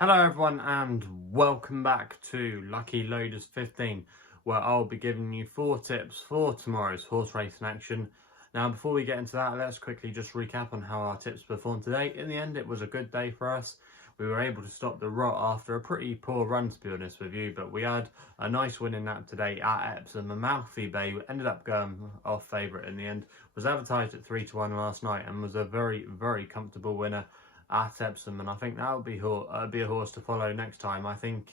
Hello everyone and welcome back to Lucky Loaders 15, where I'll be giving you 4 tips for tomorrow's horse racing action. Now before we get into that, let's quickly just recap on how our tips performed today. In the end, it was a good day for us. We were able to stop the rot after a pretty poor run, to be honest with you, but we had a nice win in that today at Epsom. Amalfi Bay ended up going off favourite in the end, was advertised at 3-1 last night and was a very, very comfortable winner at Epsom, and I think that would be a horse to follow next time. I think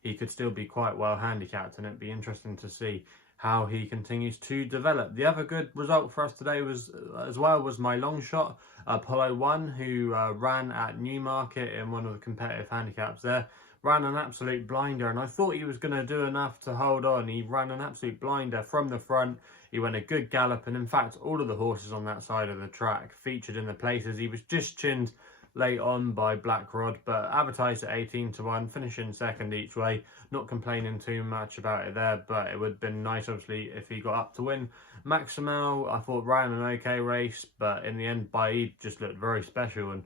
he could still be quite well handicapped, and it'd be interesting to see how he continues to develop. The other good result for us today was my Longshot, Apollo 1, who ran at Newmarket in one of the competitive handicaps there. Ran an absolute blinder, and I thought he was going to do enough to hold on. He ran an absolute blinder from the front. He went a good gallop, and in fact all of the horses on that side of the track featured in the places. He was just chinned late on by Black Rod, but advertised at 18-1, finishing second each way. Not complaining too much about it there, but it would have been nice, obviously, if he got up to win. Maximal, I thought, ran an okay race, but in the end, Baid just looked very special and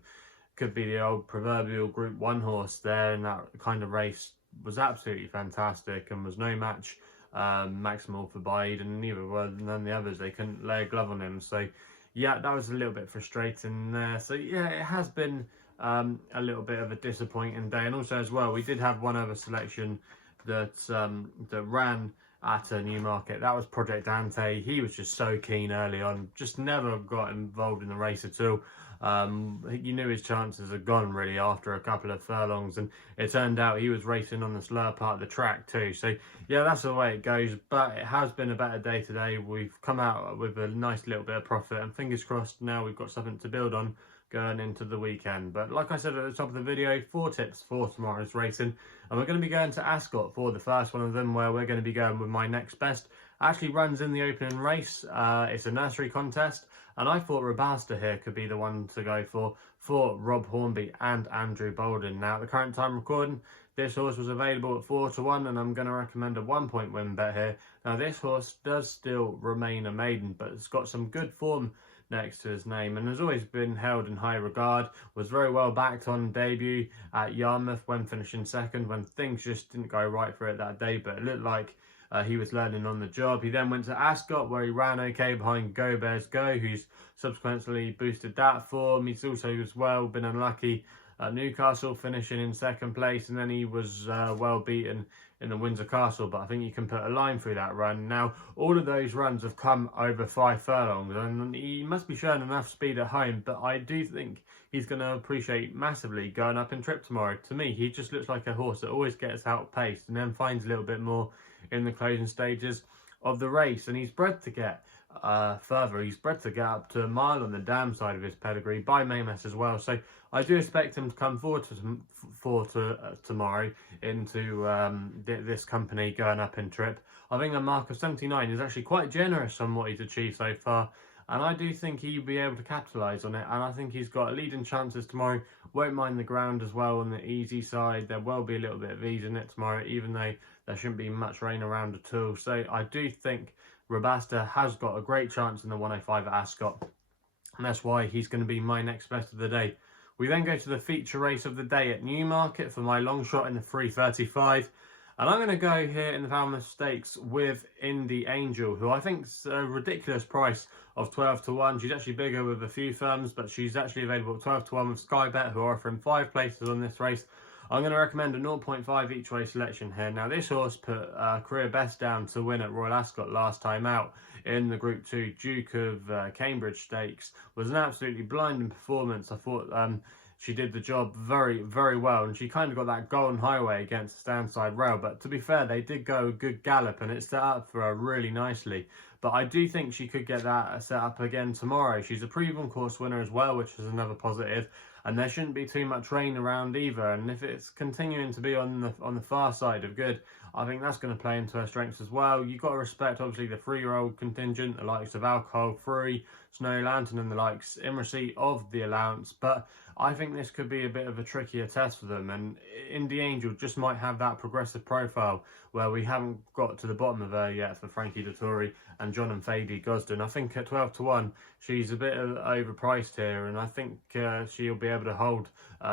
could be the old proverbial Group 1 horse there in that kind of race. Was absolutely fantastic and was no match Maximal for Baid, and neither were none of the others. They couldn't lay a glove on him, so yeah, that was a little bit frustrating there. So yeah, it has been a little bit of a disappointing day. And also as well, we did have one other selection that that ran at a Newmarket. That was Project Ante. He was just so keen early on, just never got involved in the race at all. You knew his chances had gone really after a couple of furlongs, and it turned out he was racing on the slower part of the track too. So yeah, that's the way it goes, but it has been a better day today. We've come out with a nice little bit of profit, and fingers crossed now we've got something to build on going into the weekend. But like I said at the top of the video, 4 tips for tomorrow's racing, and we're going to be going to Ascot for the first one of them, where we're going to be going with my next best. Actually runs in the opening race. It's a nursery contest, and I thought Robasta here could be the one to go for Rob Hornby and Andrew Bolden. Now at the current time recording, this horse was available at 4-1, and I'm going to recommend a 1-point win bet here. Now this horse does still remain a maiden, but it's got some good form next to his name and has always been held in high regard. Was very well backed on debut at Yarmouth when finishing second, when things just didn't go right for it that day, but it looked like he was learning on the job. He then went to Ascot, where he ran okay behind Go Bears Go, who's subsequently boosted that form. He's also as well been unlucky at Newcastle, finishing in second place, and then he was well beaten in the Windsor Castle, but I think you can put a line through that run. Now, all of those runs have come over 5 furlongs, and he must be showing enough speed at home, but I do think he's going to appreciate massively going up in trip tomorrow. To me, he just looks like a horse that always gets outpaced and then finds a little bit more in the closing stages of the race, and he's bred to get further. He's bred to get up to a mile on the dam side of his pedigree by Maymes as well, so I do expect him to come forward tomorrow into this company going up in trip. I think a mark of 79 is actually quite generous on what he's achieved so far, and I do think he'll be able to capitalise on it, and I think he's got leading chances tomorrow. Won't mind the ground as well on the easy side. There will be a little bit of ease in it tomorrow, even though there shouldn't be much rain around at all. So I do think Robusta has got a great chance in the 105 at Ascot, and that's why he's going to be my next best of the day. We then go to the feature race of the day at Newmarket for my Longshot in the 3:35. And I'm going to go here in the Falmouth Stakes with Indie Angel, who I think's a ridiculous price of 12-1. She's actually bigger with a few firms, but she's actually available at 12-1 with SkyBet, who are offering 5 places on this race. I'm going to recommend a 0.5 each way selection here. Now this horse put career best down to win at Royal Ascot last time out in the Group 2 Duke of Cambridge Stakes. Was an absolutely blinding performance. I thought she did the job very, very well, and she kind of got that golden highway against the standside rail. But to be fair, they did go a good gallop, and it set up for her really nicely. But I do think she could get that set up again tomorrow. She's a proven course winner as well, which is another positive. And there shouldn't be too much rain around either. And if it's continuing to be on the far side of good, I think that's going to play into her strengths as well. You've got to respect, obviously, the 3-year-old contingent, the likes of Alcohol Free, Snow Lantern and the likes in receipt of the allowance, but I think this could be a bit of a trickier test for them, and Indie Angel just might have that progressive profile where we haven't got to the bottom of her yet for Frankie Dettori and John and Fady Gosden. I think at 12 to 1, she's a bit overpriced here, and I think she'll be able to hold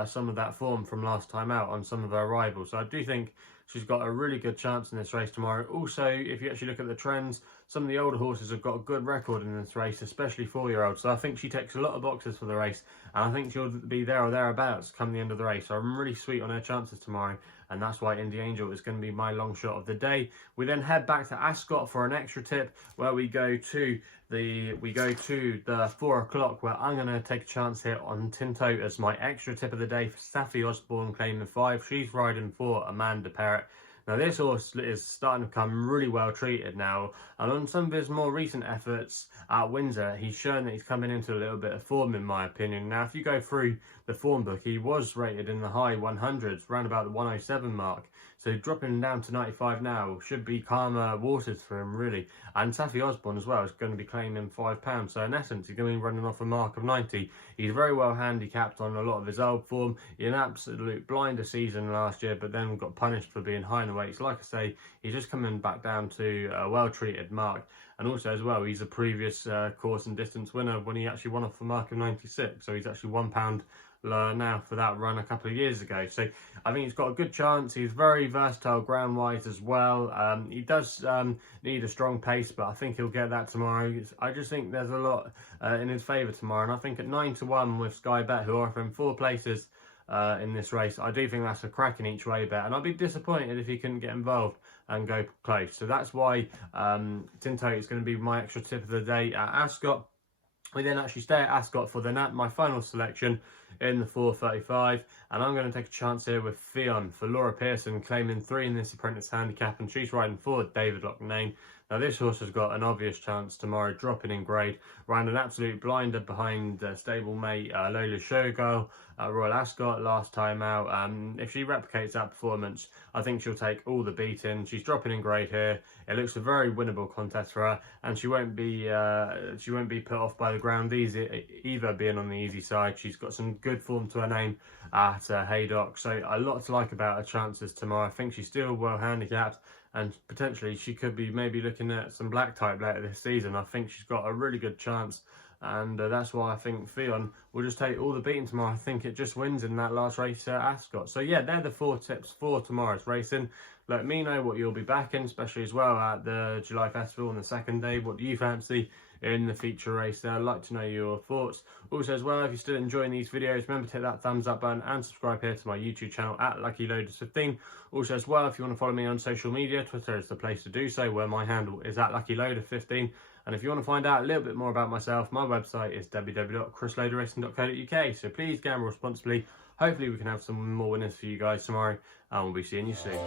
some of that form from last time out on some of her rivals. So I do think she's got a really good chance in this race tomorrow. Also, if you actually look at the trends, some of the older horses have got a good record in this race, especially 4-year-olds. So I think she ticks a lot of boxes for the race, and I think she'll be there or thereabouts come the end of the race. So I'm really sweet on her chances tomorrow, and that's why Indie Angel is going to be my long shot of the day. We then head back to Ascot for an extra tip, where we go to the 4 o'clock, where I'm going to take a chance here on Tinto as my extra tip of the day for Saffie Osborne, claiming 5. She's riding for Amanda Perrett. Now this horse is starting to become really well treated now, and on some of his more recent efforts at Windsor, he's shown that he's coming into a little bit of form, in my opinion. Now if you go through the form book, he was rated in the high 100s, around about the 107 mark. So dropping down to 95 now should be calmer waters for him, really. And Saffie Osborne as well is going to be claiming £5. So in essence, he's going to be running off a mark of 90. He's very well handicapped on a lot of his old form. He had an absolute blinder season last year, but then got punished for being high in the weights. Like I say, he's just coming back down to a well-treated mark. And also as well, he's a previous course and distance winner when he actually won off a mark of 96. So he's actually £1 lower now for that run a couple of years ago. So I think he's got a good chance. He's very versatile ground wise as well. He does need a strong pace, but I think he'll get that tomorrow. I just think there's a lot in his favour tomorrow, and I think at 9 to 1 with SkyBet, who are offering 4 places in this race, I do think that's a cracking each way bet, and I'd be disappointed if he couldn't get involved and go close. So that's why Tinto is going to be my extra tip of the day at Ascot. We then actually stay at Ascot for my final selection in the 4:35, and I'm going to take a chance here with Ffion for Laura Pearson, claiming 3 in this apprentice handicap, and she's riding for David Loughnane. Now this horse has got an obvious chance tomorrow, dropping in grade, ran an absolute blinder behind stablemate Lola Showgirl at Royal Ascot last time out. If she replicates that performance, I think she'll take all the beating. She's dropping in grade here. It looks a very winnable contest for her, and she won't be put off by the ground either, being on the easy side. She's got some good form to her name at Haydock, so a lot to like about her chances tomorrow. I think she's still well handicapped, and potentially she could be maybe looking at some black type later this season. I think she's got a really good chance, and that's why I think Ffion will just take all the beating tomorrow. I think it just wins in that last race at Ascot. So yeah, they're the 4 tips for tomorrow's racing. Let me know what you'll be backing, especially as well at the July Festival on the second day. What do you fancy in the feature race there? I'd like to know your thoughts. Also as well, if you're still enjoying these videos, remember to hit that thumbs up button and subscribe here to my YouTube channel at LuckyLoaders15. Also as well, if you want to follow me on social media, Twitter is the place to do so, where my handle is at LuckyLoader15. And if you want to find out a little bit more about myself, my website is www.chrisloaderracing.co.uk. So please gamble responsibly. Hopefully we can have some more winners for you guys tomorrow, and we'll be seeing you soon.